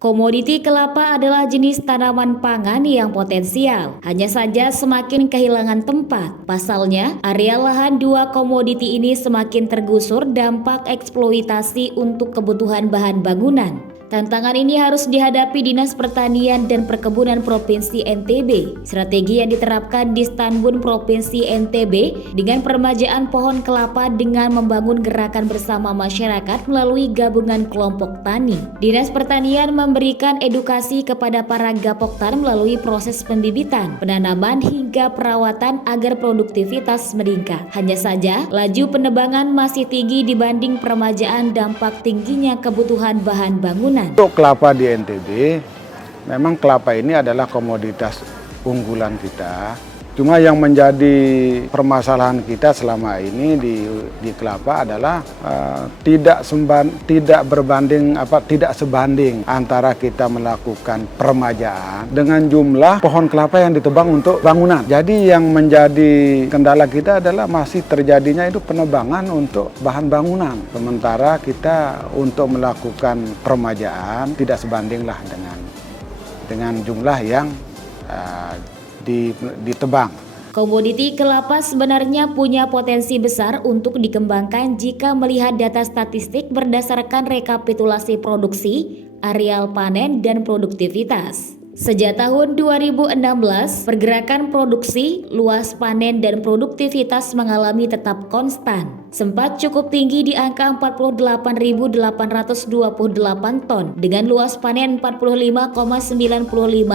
Komoditi kelapa adalah jenis tanaman pangan yang potensial, hanya saja semakin kehilangan tempat. Pasalnya, area lahan dua komoditi ini semakin tergusur dampak eksploitasi untuk kebutuhan bahan bangunan. Tantangan ini harus dihadapi Dinas Pertanian dan Perkebunan Provinsi NTB. Strategi yang diterapkan di Stanbun Provinsi NTB dengan peremajaan pohon kelapa dengan membangun gerakan bersama masyarakat melalui gabungan kelompok tani. Dinas Pertanian memberikan edukasi kepada para gapoktan melalui proses pembibitan, penanaman hingga perawatan agar produktivitas meningkat. Hanya saja, laju penebangan masih tinggi dibanding peremajaan dampak tingginya kebutuhan bahan bangunan. Untuk kelapa di NTB, memang kelapa ini adalah komoditas unggulan kita. Cuma yang menjadi permasalahan kita selama ini di kelapa adalah tidak sebanding antara kita melakukan peremajaan dengan jumlah pohon kelapa yang ditebang untuk bangunan. Jadi yang menjadi kendala kita adalah masih terjadinya itu penebangan untuk bahan bangunan. Sementara kita untuk melakukan peremajaan tidak sebandinglah dengan jumlah yang ditebang. Komoditi kelapa sebenarnya punya potensi besar untuk dikembangkan jika melihat data statistik berdasarkan rekapitulasi produksi, areal panen, dan produktivitas. Sejak tahun 2016, pergerakan produksi, luas panen, dan produktivitas mengalami tetap konstan. Sempat cukup tinggi di angka 48.828 ton dengan luas panen 45,95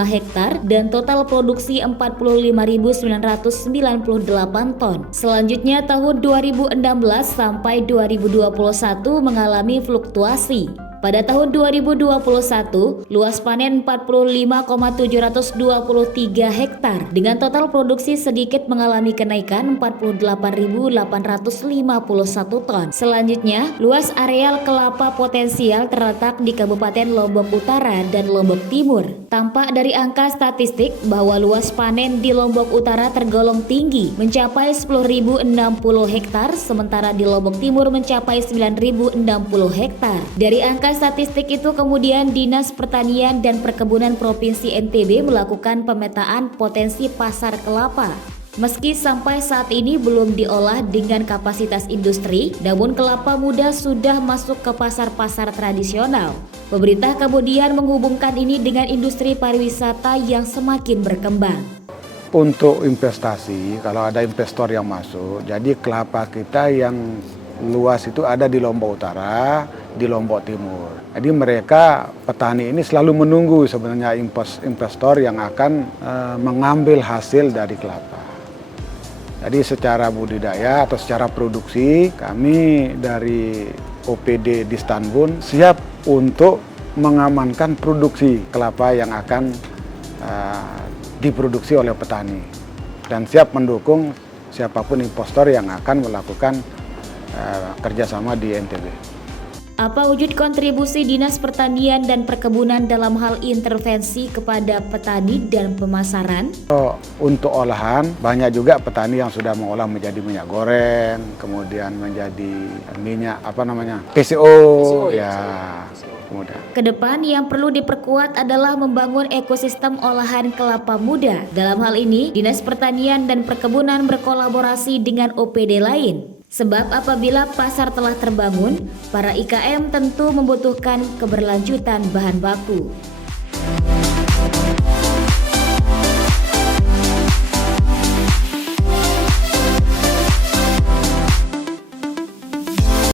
hektar dan total produksi 45.998 ton. Selanjutnya tahun 2016 sampai 2021 mengalami fluktuasi. Pada tahun 2021, luas panen 45,723 hektar dengan total produksi sedikit mengalami kenaikan 48.851 ton. Selanjutnya, luas areal kelapa potensial terletak di Kabupaten Lombok Utara dan Lombok Timur. Tampak dari angka statistik bahwa luas panen di Lombok Utara tergolong tinggi, mencapai 10.060 hektar, sementara di Lombok Timur mencapai 9.060 hektar. Dari angka statistik itu kemudian Dinas Pertanian dan Perkebunan Provinsi NTB melakukan pemetaan potensi pasar kelapa. Meski sampai saat ini belum diolah dengan kapasitas industri, namun kelapa muda sudah masuk ke pasar-pasar tradisional. Pemerintah kemudian menghubungkan ini dengan industri pariwisata yang semakin berkembang. Untuk investasi, kalau ada investor yang masuk, jadi kelapa kita yang luas itu ada di Lombok Utara, di Lombok Timur. Jadi mereka, petani ini selalu menunggu sebenarnya investor yang akan mengambil hasil dari kelapa. Jadi secara budidaya atau secara produksi, kami dari OPD di Stanbun siap untuk mengamankan produksi kelapa yang akan diproduksi oleh petani. Dan siap mendukung siapapun investor yang akan melakukan kerjasama di NTB. Apa wujud kontribusi Dinas Pertanian dan Perkebunan dalam hal intervensi kepada petani dan pemasaran? Untuk olahan, banyak juga petani yang sudah mengolah menjadi minyak goreng, kemudian menjadi minyak PCO, ya. Kemudian. Kedepan yang perlu diperkuat adalah membangun ekosistem olahan kelapa muda. Dalam hal ini, Dinas Pertanian dan Perkebunan berkolaborasi dengan OPD lain. Sebab apabila pasar telah terbangun, para IKM tentu membutuhkan keberlanjutan bahan baku.